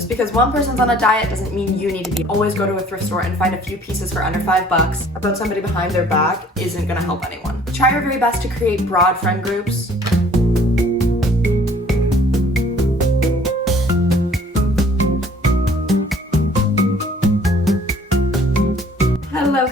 Just because one person's on a diet doesn't mean you need to be. Always go to a thrift store and find a few pieces for under $5 about somebody behind their back isn't gonna help anyone. Try your very best to create broad friend groups.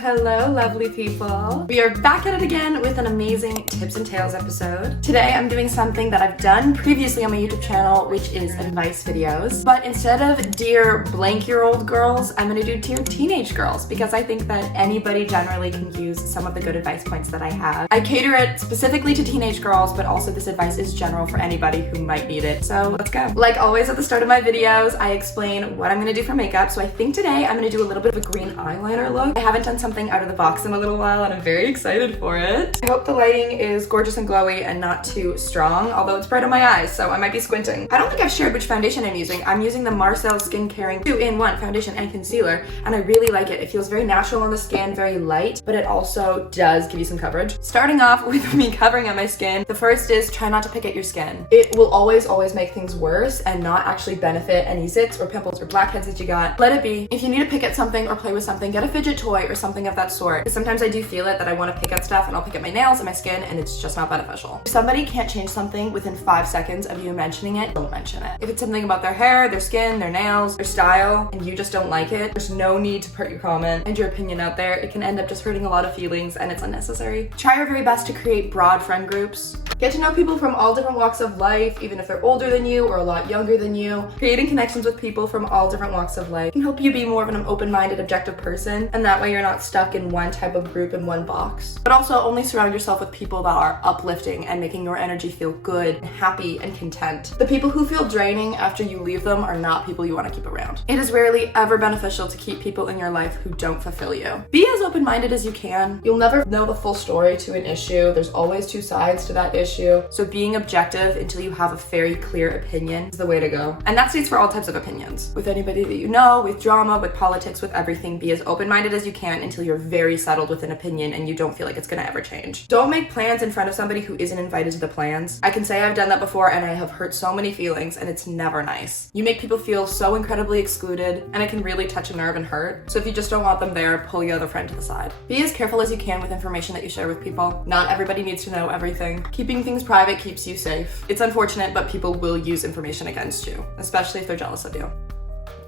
Hello, lovely people. We are back at it again with an amazing Tips and Tales episode. Today I'm doing something that I've done previously on my YouTube channel, which is advice videos. But instead of dear blank-year-old girls, I'm gonna do dear teenage girls because I think that anybody generally can use some of the good advice points that I have. I cater it specifically to teenage girls, but also this advice is general for anybody who might need it. So let's go. Like always at the start of my videos, I explain what I'm gonna do for makeup. So I think today I'm gonna do a little bit of a green eyeliner look. I haven't done something out of the box in a little while and I'm very excited for it. I hope the lighting is gorgeous and glowy and not too strong, although it's bright on my eyes, so I might be squinting. I don't think I've shared which foundation I'm using. I'm using the Marcel Skin Caring 2-in-1 foundation and concealer, and I really like it. It feels very natural on the skin, very light, but it also does give you some coverage. Starting off with me covering up my skin, the first is try not to pick at your skin. It will always make things worse and not actually benefit any zits or pimples or blackheads that you got. Let it be. If you need to pick at something or play with something, get a fidget toy or something of that sort. Because sometimes I do feel it that I want to pick at stuff and I'll pick at my nails and my skin and it's just not beneficial. If somebody can't change something within 5 seconds of you mentioning it, don't mention it. If it's something about their hair, their skin, their nails, their style, and you just don't like it, there's no need to put your comment and your opinion out there. It can end up just hurting a lot of feelings and it's unnecessary. Try your very best to create broad friend groups. Get to know people from all different walks of life, even if they're older than you or a lot younger than you. Creating connections with people from all different walks of life can help you be more of an open-minded, objective person, and that way you're not stuck in one type of group in one box. But also only surround yourself with people that are uplifting and making your energy feel good, and happy, and content. The people who feel draining after you leave them are not people you want to keep around. It is rarely ever beneficial to keep people in your life who don't fulfill you. Be as open-minded as you can. You'll never know the full story to an issue. There's always two sides to that issue. So being objective until you have a very clear opinion is the way to go. And that states for all types of opinions. With anybody that you know, with drama, with politics, with everything, be as open-minded as you can until you're very settled with an opinion and you don't feel like it's gonna ever change. Don't make plans in front of somebody who isn't invited to the plans. I can say I've done that before and I have hurt so many feelings and it's never nice. You make people feel so incredibly excluded and it can really touch a nerve and hurt. So if you just don't want them there, pull your other friend to the side. Be as careful as you can with information that you share with people. Not everybody needs to know everything. Keeping things private keeps you safe. It's unfortunate, but people will use information against you, especially if they're jealous of you.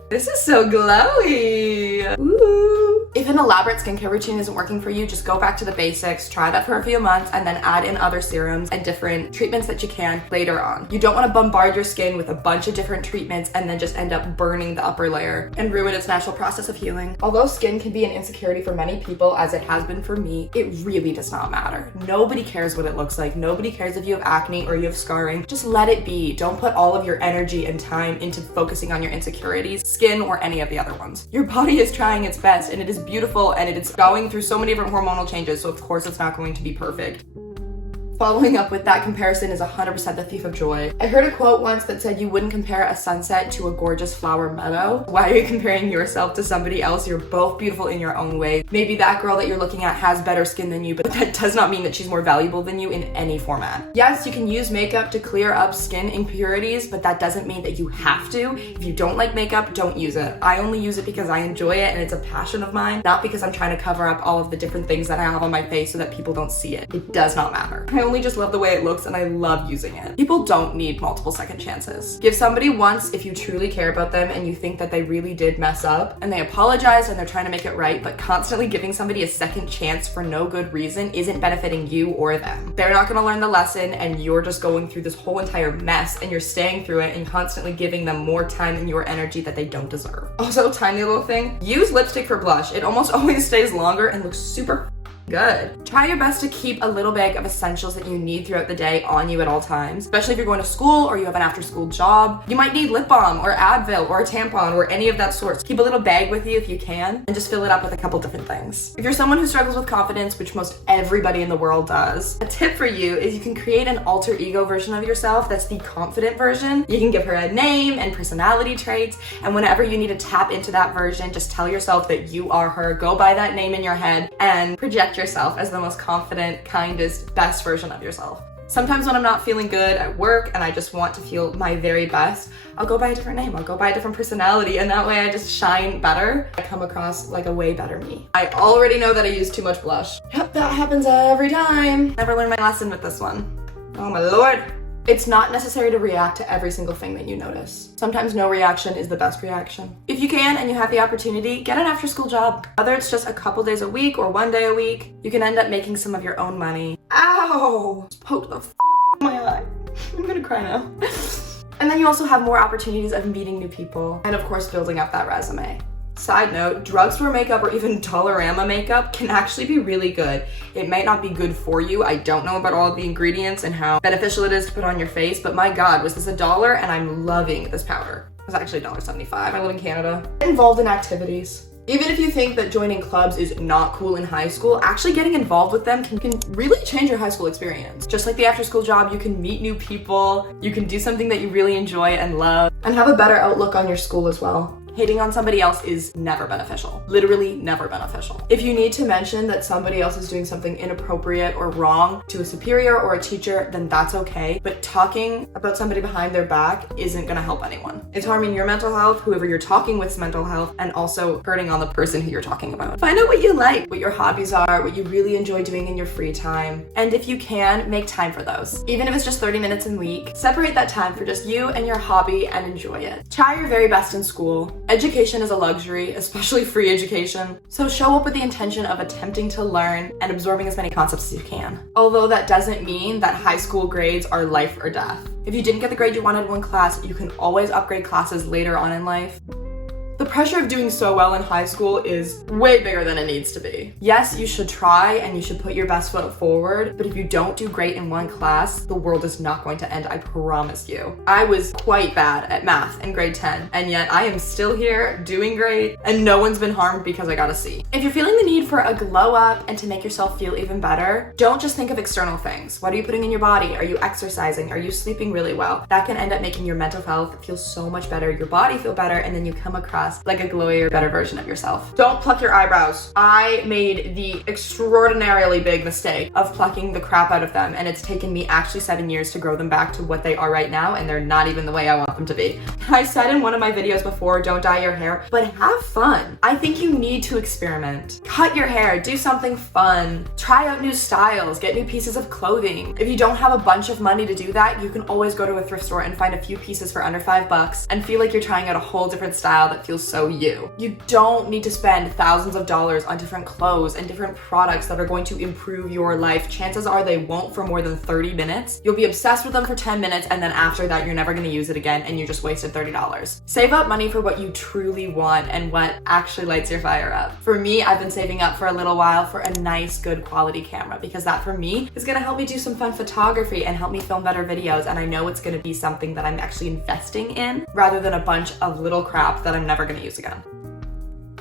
This is so glowy. Ooh. If an elaborate skincare routine isn't working for you, just go back to the basics, try that for a few months, and then add in other serums and different treatments that you can later on. You don't want to bombard your skin with a bunch of different treatments and then just end up burning the upper layer and ruin its natural process of healing. Although skin can be an insecurity for many people, as it has been for me, it really does not matter. Nobody cares what it looks like. Nobody cares if you have acne or you have scarring. Just let it be. Don't put all of your energy and time into focusing on your insecurities, skin, or any of the other ones. Your body is trying its best and it is beautiful and it's going through so many different hormonal changes, so of course it's not going to be perfect. Following up with that comparison is 100% the thief of joy. I heard a quote once that said you wouldn't compare a sunset to a gorgeous flower meadow. Why are you comparing yourself to somebody else? You're both beautiful in your own way. Maybe that girl that you're looking at has better skin than you, but that does not mean that she's more valuable than you in any format. Yes, you can use makeup to clear up skin impurities, but that doesn't mean that you have to. If you don't like makeup, don't use it. I only use it because I enjoy it and it's a passion of mine, not because I'm trying to cover up all of the different things that I have on my face so that people don't see it. It does not matter. I only just love the way it looks and I love using it. People don't need multiple second chances. Give somebody once if you truly care about them and you think that they really did mess up and they apologize and they're trying to make it right, but constantly giving somebody a second chance for no good reason isn't benefiting you or them. They're not gonna learn the lesson and you're just going through this whole entire mess and you're staying through it and constantly giving them more time and your energy that they don't deserve. Also, tiny little thing, use lipstick for blush. It almost always stays longer and looks super good. Try your best to keep a little bag of essentials that you need throughout the day on you at all times, especially if you're going to school or you have an after-school job. You might need lip balm or Advil or a tampon or any of that sort. Keep a little bag with you if you can and just fill it up with a couple different things. If you're someone who struggles with confidence, which most everybody in the world does, a tip for you is you can create an alter ego version of yourself that's the confident version. You can give her a name and personality traits, and whenever you need to tap into that version, just tell yourself that you are her. Go by that name in your head and project yourself as the most confident, kindest, best version of yourself. Sometimes when I'm not feeling good at work and I just want to feel my very best, I'll go by a different name, I'll go by a different personality, and that way I just shine better. I come across like a way better me. I already know that I use too much blush. Yep, that happens every time. Never learned my lesson with this one. Oh my lord. It's not necessary to react to every single thing that you notice. Sometimes no reaction is the best reaction. If you can and you have the opportunity, get an after-school job. Whether it's just a couple days a week or 1 day a week, you can end up making some of your own money. Ow! Just poked the in my eye. I'm gonna cry now. And then you also have more opportunities of meeting new people and of course building up that resume. Side note, drugstore makeup or even Dollarama makeup can actually be really good. It might not be good for you. I don't know about all of the ingredients and how beneficial it is to put on your face, but my God, was this $1 and I'm loving this powder. It was actually $1.75. I live in Canada. Get involved in activities. Even if you think that joining clubs is not cool in high school, actually getting involved with them can really change your high school experience. Just like the after school job, you can meet new people, you can do something that you really enjoy and love, and have a better outlook on your school as well. Hating on somebody else is never beneficial. Literally never beneficial. If you need to mention that somebody else is doing something inappropriate or wrong to a superior or a teacher, then that's okay. But talking about somebody behind their back isn't gonna help anyone. It's harming your mental health, whoever you're talking with's mental health, and also hurting on the person who you're talking about. Find out what you like, what your hobbies are, what you really enjoy doing in your free time. And if you can, make time for those. Even if it's just 30 minutes a week, separate that time for just you and your hobby and enjoy it. Try your very best in school. Education is a luxury, especially free education. So show up with the intention of attempting to learn and absorbing as many concepts as you can. Although that doesn't mean that high school grades are life or death. If you didn't get the grade you wanted in one class, you can always upgrade classes later on in life. The pressure of doing so well in high school is way bigger than it needs to be. Yes, you should try and you should put your best foot forward, but if you don't do great in one class, the world is not going to end, I promise you. I was quite bad at math in grade 10, and yet I am still here doing great, and no one's been harmed because I got a C. If you're feeling the need for a glow up and to make yourself feel even better, don't just think of external things. What are you putting in your body? Are you exercising? Are you sleeping really well? That can end up making your mental health feel so much better, your body feel better, and then you come across like a glowier, better version of yourself. Don't pluck your eyebrows. I made the extraordinarily big mistake of plucking the crap out of them, and it's taken me actually 7 years to grow them back to what they are right now, and they're not even the way I want them to be. I said in one of my videos before, don't dye your hair, but have fun. I think you need to experiment. Cut your hair, do something fun, try out new styles, get new pieces of clothing. If you don't have a bunch of money to do that, you can always go to a thrift store and find a few pieces for under $5 and feel like you're trying out a whole different style that feels so you. You don't need to spend thousands of dollars on different clothes and different products that are going to improve your life. Chances are they won't for more than 30 minutes. You'll be obsessed with them for 10 minutes, and then after that, you're never gonna use it again, and you just wasted $30. Save up money for what you truly want and what actually lights your fire up. For me, I've been saving up for a little while for a nice, good quality camera, because that for me is gonna help me do some fun photography and help me film better videos, and I know it's gonna be something that I'm actually investing in rather than a bunch of little crap that I'm never gonna use again.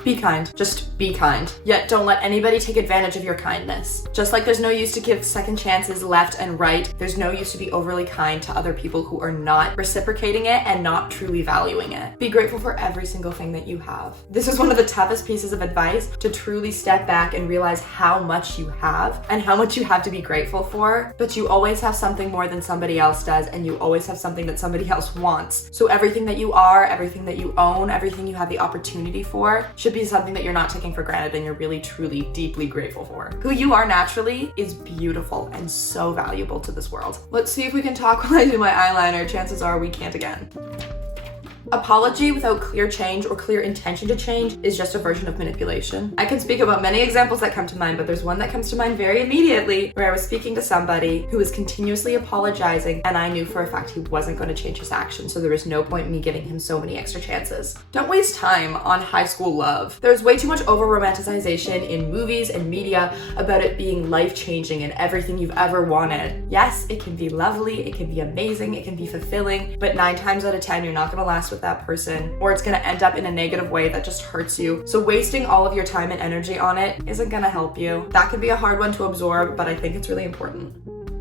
Be kind. Just be kind. Yet don't let anybody take advantage of your kindness. Just like there's no use to give second chances left and right, there's no use to be overly kind to other people who are not reciprocating it and not truly valuing it. Be grateful for every single thing that you have. This is one of the toughest pieces of advice, to truly step back and realize how much you have and how much you have to be grateful for, but you always have something more than somebody else does, and you always have something that somebody else wants. So everything that you are, everything that you own, everything you have the opportunity for should be something that you're not taking for granted and you're really, truly, deeply grateful for. Who you are naturally is beautiful and so valuable to this world. Let's see if we can talk while I do my eyeliner. Chances are we can't again. Apology without clear change or clear intention to change is just a version of manipulation. I can speak about many examples that come to mind, but there's one that comes to mind very immediately, where I was speaking to somebody who was continuously apologizing, and I knew for a fact he wasn't going to change his actions, so there was no point in me giving him so many extra chances. Don't waste time on high school love. There's way too much over-romanticization in movies and media about it being life-changing and everything you've ever wanted. Yes, it can be lovely, it can be amazing, it can be fulfilling, but 9 times out of 10, you're not going to last with that person, or it's going to end up in a negative way that just hurts you. So wasting all of your time and energy on it isn't going to help you. That can be a hard one to absorb, but I think it's really important.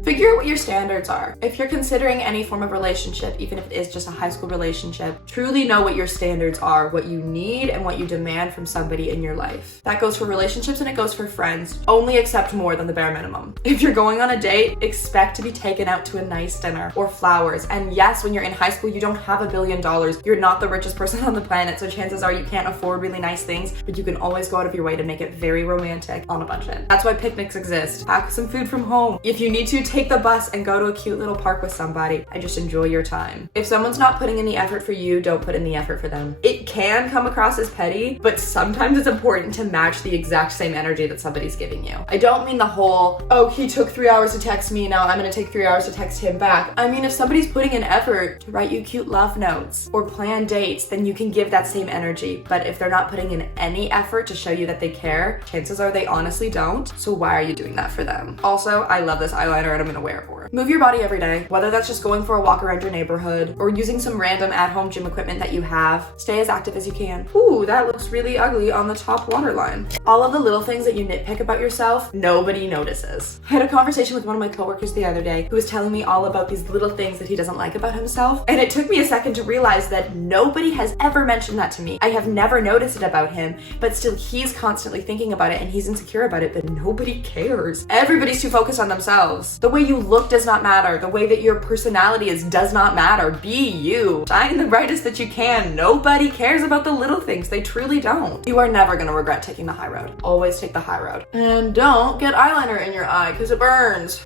Figure out what your standards are. If you're considering any form of relationship, even if it is just a high school relationship, truly know what your standards are, what you need and what you demand from somebody in your life. That goes for relationships and it goes for friends. Only accept more than the bare minimum. If you're going on a date, expect to be taken out to a nice dinner or flowers. And yes, when you're in high school, you don't have $1 billion. You're not the richest person on the planet, so chances are you can't afford really nice things, but you can always go out of your way to make it very romantic on a budget. That's why picnics exist. Pack some food from home. If you need to, take the bus and go to a cute little park with somebody and just enjoy your time. If someone's not putting in the effort for you, don't put in the effort for them. It can come across as petty, but sometimes it's important to match the exact same energy that somebody's giving you. I don't mean the whole, oh, he took 3 hours to text me, now I'm gonna take 3 hours to text him back. I mean, if somebody's putting in effort to write you cute love notes or plan dates, then you can give that same energy. But if they're not putting in any effort to show you that they care, chances are they honestly don't. So why are you doing that for them? Also, I love this eyeliner and I'm gonna wear it for it. Move your body every day, whether that's just going for a walk around your neighborhood or using some random at-home gym equipment that you have. Stay as active as you can. Ooh, that looks really ugly on the top waterline. All of the little things that you nitpick about yourself, nobody notices. I had a conversation with one of my coworkers the other day who was telling me all about these little things that he doesn't like about himself. And it took me a second to realize that nobody has ever mentioned that to me. I have never noticed it about him, but still he's constantly thinking about it and he's insecure about it, but nobody cares. Everybody's too focused on themselves. The way you look does not matter. The way that your personality is does not matter. Be you. Shine the brightest that you can. Nobody cares about the little things. They truly don't. You are never gonna regret taking the high road. Always take the high road. And don't get eyeliner in your eye because it burns.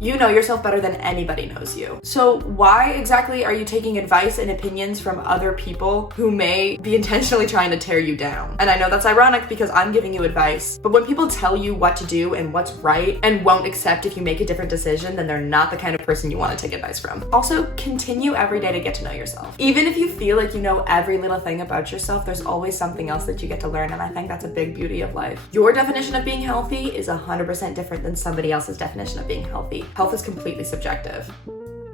You know yourself better than anybody knows you. So why exactly are you taking advice and opinions from other people who may be intentionally trying to tear you down? And I know that's ironic because I'm giving you advice, but when people tell you what to do and what's right and won't accept if you make a different decision, then they're not the kind of person you want to take advice from. Also, continue every day to get to know yourself. Even if you feel like you know every little thing about yourself, there's always something else that you get to learn, and I think that's a big beauty of life. Your definition of being healthy is 100% different than somebody else's definition of being healthy. Health is completely subjective.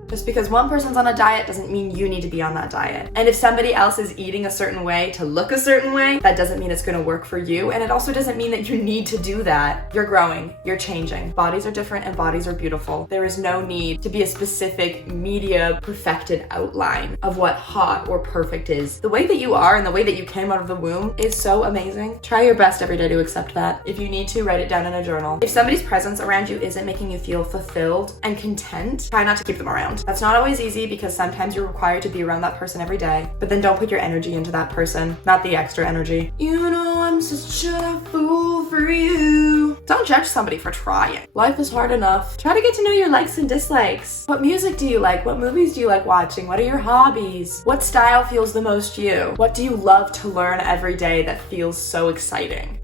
Just because one person's on a diet doesn't mean you need to be on that diet. And if somebody else is eating a certain way to look a certain way, that doesn't mean it's gonna work for you. And it also doesn't mean that you need to do that. You're growing, you're changing. Bodies are different and bodies are beautiful. There is no need to be a specific media perfected outline of what hot or perfect is. The way that you are and the way that you came out of the womb is so amazing. Try your best every day to accept that. If you need to, write it down in a journal. If somebody's presence around you isn't making you feel fulfilled and content, try not to keep them around. That's not always easy because sometimes you're required to be around that person every day, but then don't put your energy into that person, not the extra energy. You know I'm such a fool for you. Don't judge somebody for trying. Life is hard enough. Try to get to know your likes and dislikes. What music do you like? What movies do you like watching? What are your hobbies? What style feels the most you? What do you love to learn every day that feels so exciting?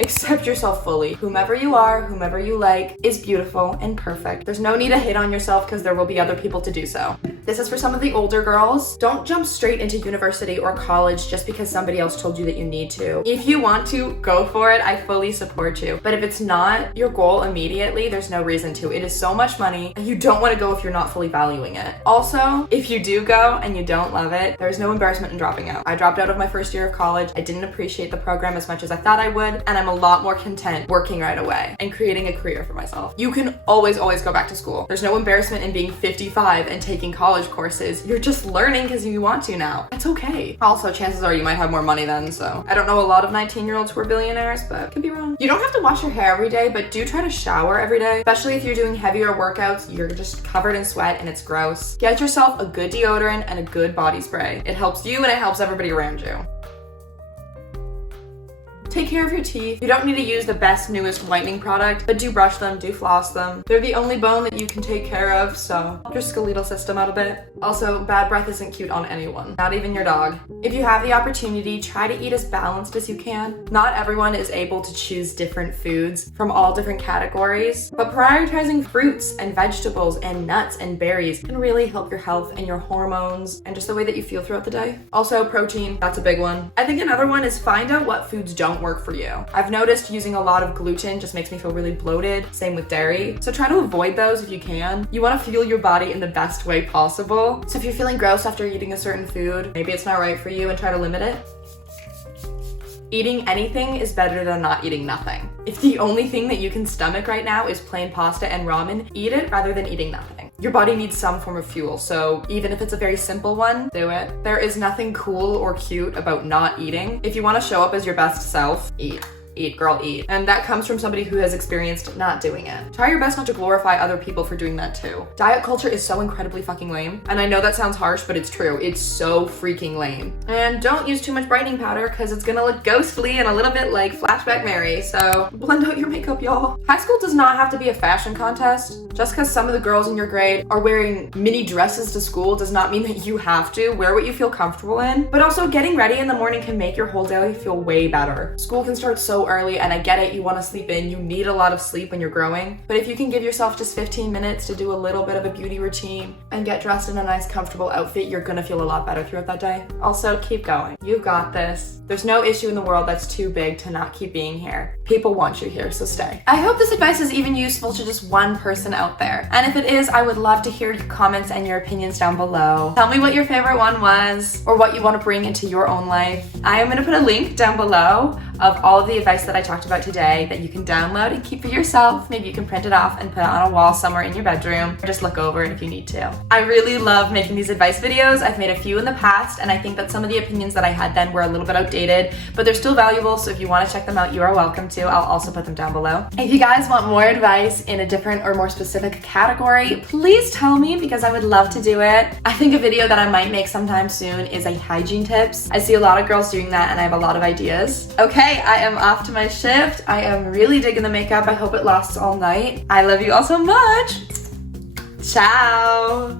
Accept yourself fully. Whomever you are, whomever you like, is beautiful and perfect. There's no need to hate on yourself because there will be other people to do so. This is for some of the older girls. Don't jump straight into university or college just because somebody else told you that you need to. If you want to, go for it. I fully support you. But if it's not your goal immediately, there's no reason to. It is so much money and you don't want to go if you're not fully valuing it. Also, if you do go and you don't love it, there's no embarrassment in dropping out. I dropped out of my first year of college. I didn't appreciate the program as much as I thought I would, and I'm a lot more content working right away and creating a career for myself. You can always go back to school. There's no embarrassment in being 55 and taking college courses. You're just learning because you want to now. It's okay. Also, chances are you might have more money then, so. I don't know a lot of 19-year-olds who are billionaires, but could be wrong. You don't have to wash your hair every day, but do try to shower every day, especially if you're doing heavier workouts. You're just covered in sweat and it's gross. Get yourself a good deodorant and a good body spray. It helps you and it helps everybody around you. Take care of your teeth. You don't need to use the best, newest whitening product, but do brush them, do floss them. They're the only bone that you can take care of, so help your skeletal system out a bit. Also, bad breath isn't cute on anyone, not even your dog. If you have the opportunity, try to eat as balanced as you can. Not everyone is able to choose different foods from all different categories, but prioritizing fruits and vegetables and nuts and berries can really help your health and your hormones and just the way that you feel throughout the day. Also, protein, that's a big one. I think another one is find out what foods don't work for you. I've noticed using a lot of gluten just makes me feel really bloated, same with dairy. So try to avoid those if you can. You want to fuel your body in the best way possible. So if you're feeling gross after eating a certain food, maybe it's not right for you and try to limit it. Eating anything is better than not eating nothing. If the only thing that you can stomach right now is plain pasta and ramen, eat it rather than eating nothing. Your body needs some form of fuel, so even if it's a very simple one, do it. There is nothing cool or cute about not eating. If you want to show up as your best self, eat. Eat, girl, eat. And that comes from somebody who has experienced not doing it. Try your best not to glorify other people for doing that too. Diet culture is so incredibly fucking lame. And I know that sounds harsh, but it's true. It's so freaking lame. And don't use too much brightening powder because it's gonna look ghostly and a little bit like Flashback Mary. So blend out your makeup, y'all. High school does not have to be a fashion contest. Just because some of the girls in your grade are wearing mini dresses to school does not mean that you have to. Wear what you feel comfortable in. But also getting ready in the morning can make your whole day feel way better. School can start so early, and I get it, you want to sleep in, you need a lot of sleep when you're growing, but if you can give yourself just 15 minutes to do a little bit of a beauty routine and get dressed in a nice comfortable outfit, you're gonna feel a lot better throughout that day. Also, keep going. You got this. There's no issue in the world that's too big to not keep being here. People want you here, so stay. I hope this advice is even useful to just one person out there, and if it is, I would love to hear your comments and your opinions down below. Tell me what your favorite one was or what you want to bring into your own life. I am gonna put a link down below of all of the advice that I talked about today that you can download and keep for yourself. Maybe you can print it off and put it on a wall somewhere in your bedroom, or just look over it if you need to. I really love making these advice videos. I've made a few in the past, and I think that some of the opinions that I had then were a little bit outdated, but they're still valuable, so if you want to check them out, you are welcome to. I'll also put them down below. If you guys want more advice in a different or more specific category, please tell me because I would love to do it. I think a video that I might make sometime soon is a hygiene tips. I see a lot of girls doing that, and I have a lot of ideas. Okay, I am off to my shift. I am really digging the makeup. I hope it lasts all night. I love you all so much. Ciao.